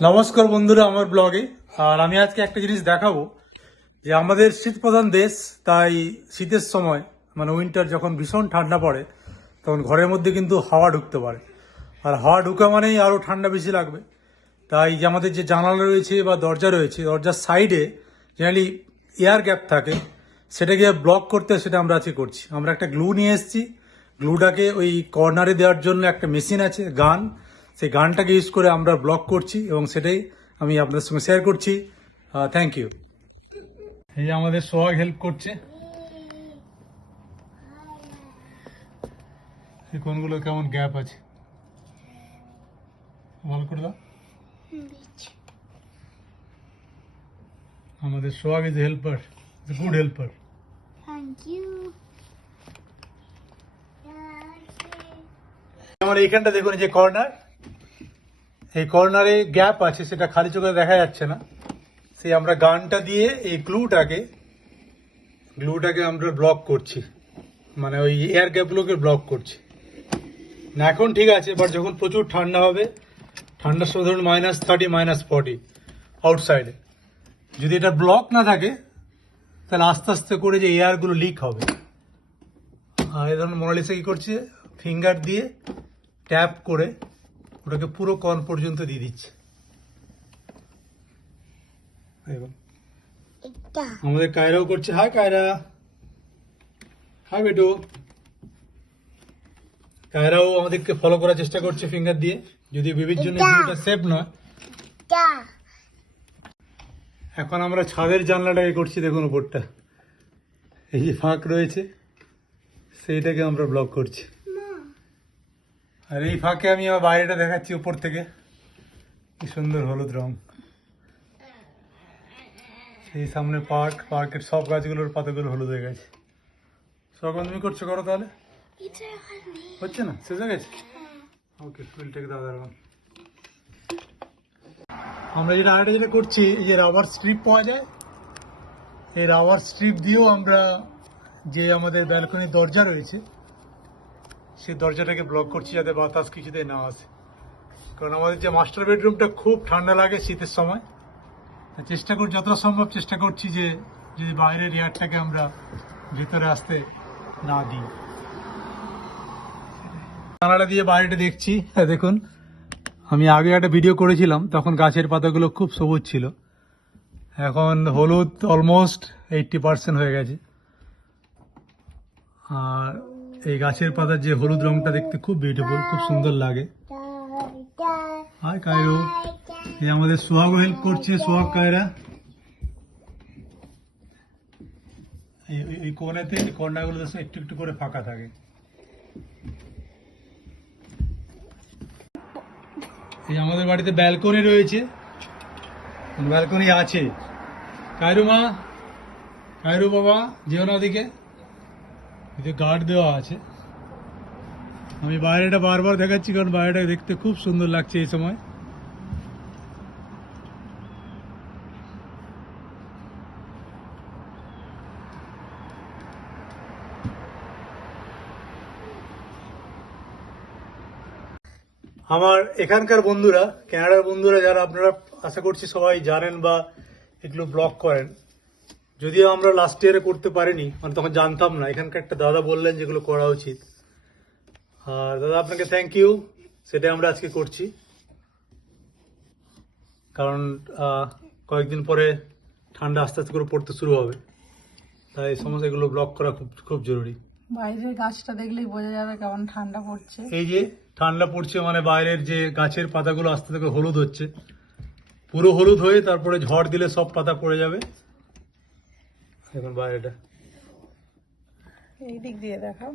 নমস্কার বন্ধুরা আমার ব্লগে। আর আমি আজকে একটা জিনিস দেখাবো যে আমাদের শীত প্রধান দেশ, তাই শীতের সময় মানে উইন্টার যখন ভীষণ ঠান্ডা পড়ে তখন ঘরের মধ্যে কিন্তু হাওয়া ঢুকতে পারে। আর হাওয়া ঢুকা মানেই আরও ঠান্ডা বেশি লাগবে। তাই যে আমাদের যে জানালা রয়েছে বা দরজা রয়েছে, দরজার সাইডে জেনারেলি এয়ার গ্যাপ থাকে, সেটাকে ব্লক করতে সেটা আমরা আজকে করছি। আমরা একটা গ্লু নিয়ে এসেছি। গ্লুটাকে ওই কর্নারে দেওয়ার জন্য একটা মেশিন আছে, গান, সেই গানটাকে ইউজ করে আমরা ব্লক করছি এবং সেটাই আমি আপনাদের সঙ্গে শেয়ার করছি। Thank you. এই যে আমাদের সোহাগ হেল্প করছে। এই কোনগুলো কেমন গ্যাপ আছে ভালো করে দাও। আমাদের Sohag is helper, good helper. Thank you. আমার এইখানটা দেখুন, যে কর্নার, এই কর্নারে গ্যাপ আছে, সেটা খালি চোখে দেখা যাচ্ছে না। সেই আমরা গানটা দিয়ে এই গ্লুটাকে আমরা ব্লক করছি, মানে ওই এয়ার গ্যাপগুলোকে ব্লক করছি না। এখন ঠিক আছে, বাট যখন প্রচুর ঠান্ডা হবে, ঠান্ডার সময় ধরুন -30 -40 আউটসাইডে, যদি এটা ব্লক না থাকে তাহলে আস্তে আস্তে করে যে এয়ারগুলো লিক হবে। আর এই ধরুন মোনালিসা কি করছে, ফিঙ্গার দিয়ে ট্যাপ করে ওটাকে পুরো কর্ন পর্যন্ত দিয়ে দিচ্ছে। আমাদের কায়রাও করছে। হাই কায়রা, হাই বেটু। কায়রাও আমাদেরকে ফলো করার চেষ্টা করছে ফিঙ্গার দিয়ে, যদি বেবির জন্য এটা সেফ নয়। এখন আমরা ছাদের জানলাটাকে করছি, দেখুন উপরটা এই যে ফাঁক রয়েছে সেইটাকে আমরা ব্লক করছি। আর এই ফাঁকে আমি আমার বাইরেটা দেখাচ্ছি উপর থেকে, কি সুন্দর হলুদ রং। সেই সামনে পার্কের সব গাছগুলোর পাতাগুলো হলুদ হয়ে গেছে। সব তুমি করছো, করো তাহলে। হচ্ছে না, শেষ হয়ে গেছে। ওকে, উইল দাদার। আমরা যেটা করছি, এই যে রাবার স্ট্রিপ পাওয়া যায়, এই রাবার স্ট্রিপ দিয়েও আমরা যে আমাদের ব্যালকনির দরজা রয়েছে সেই দরজাটাকে ব্লক করছি, যাতে বাতাস কিছুতে না আসে। কারণ আমাদের যে মাস্টার বেডরুমটা খুব ঠান্ডা লাগে শীতের সময়। চেষ্টা করছি, যতটা সম্ভব চেষ্টা করছি যে যদি বাইরের এয়ারটাকে আমরা ভেতরে আসতে না দিই। জানালা দিয়ে বাইরেটা দেখছি, দেখুন আমি আগে একটা ভিডিও করেছিলাম, তখন গাছের পাতাগুলো খুব সবুজ ছিল, এখন হলুদ অলমোস্ট 80% হয়ে গেছে। আর এই গাছের পাতার যে হলুদ রংটা দেখতে খুব বিউটিফুল, খুব সুন্দর লাগে। Hi Cairo. এই আমাদের সোহাগও হেল্প করছে, সোহাগ কায়রা। এই কোণাতে কর্নারগুলো একটু একটু করে ফাঁকা থাকে। এই আমাদের বাড়িতে ব্যালকনি রয়েছে, ব্যালকনি আছে। কায়রু মা, কায়রু বাবা, যেও না ওদিকে, গার্ড দেওয়া আছে। আমি বাইরেটা বারবার দেখাচ্ছি কারণ বাইরেটা দেখতে খুব সুন্দর লাগছে এই সময়। আমার এখানকার বন্ধুরা, কানাডার বন্ধুরা যারা, আপনারা আশা করছি সবাই জানেন বা এগুলো ব্লগ করেন। যদিও আমরা লাস্ট ইয়ারে করতে পারিনি, মানে তখন জানতাম না। এখানকার একটা দাদা বললেন যেগুলো করা উচিত। আর দাদা আপনাকে থ্যাংক ইউ, সেটাই আমরা আজকে করছি। কারণ কয়েকদিন পরে ঠান্ডা আস্তে আস্তে করে পড়তে শুরু হবে, তাই এই সমস্ত এগুলো ব্লক করা খুব খুব জরুরি। বাইরের গাছটা দেখলেই বোঝা যাবে কেমন ঠান্ডা পড়ছে। এই যে ঠান্ডা পড়ছে মানে বাইরের যে গাছের পাতাগুলো আস্তে আস্তে হলুদ হচ্ছে, পুরো হলুদ হয়ে তারপরে ঝড় দিলে সব পাতা পড়ে যাবে। এখন বাইরেটা এই দিক দিয়ে দেখাও।